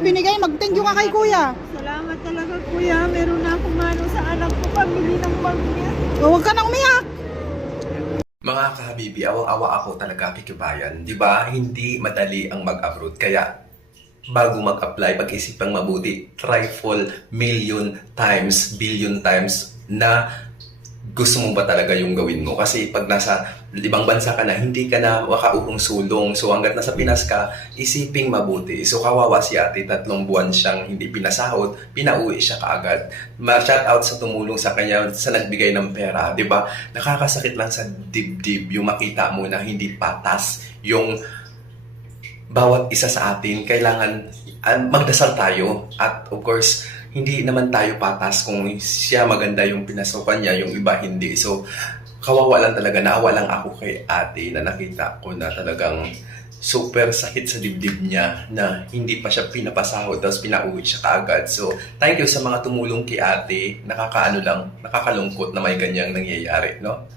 binigay. Mag-thank you ka kay kuya. Salamat talaga kuya. Meron na akong ano sa anak ko. Pambili ng pamilya. Huwag ka nang umiyak. Mga kahabibi, awang-awa ako talaga kikibayan. Di ba? Hindi madali ang mag-abroad. Kaya, bago mag-apply, pag-isipang mabuti, trifle million times, billion times na gusto mo ba talaga yung gawin mo. Kasi pag nasa ibang bansa ka na, hindi ka na makauhong sulong. So hanggat nasa Pinas ka, isiping mabuti. So kawawa si ate, 3 buwan siyang hindi pinasahod, pinauwi siya kaagad. Ma-shoutout sa tumulong sa kanya, sa nagbigay ng pera. Diba? Nakakasakit lang sa dibdib yung makita mo na hindi patas yung bawat isa sa atin. Kailangan magdasal tayo. At of course, hindi naman tayo patas kung siya maganda yung pinasukan niya, yung iba hindi. So, kawawa lang talaga. Naawa lang ako kay ate na nakita ko na talagang super sakit sa dibdib niya na hindi pa siya pinapasahod tapos pinauwi siya kaagad. So, thank you sa mga tumulong kay ate. Nakakalungkot na may ganyang nangyayari, no?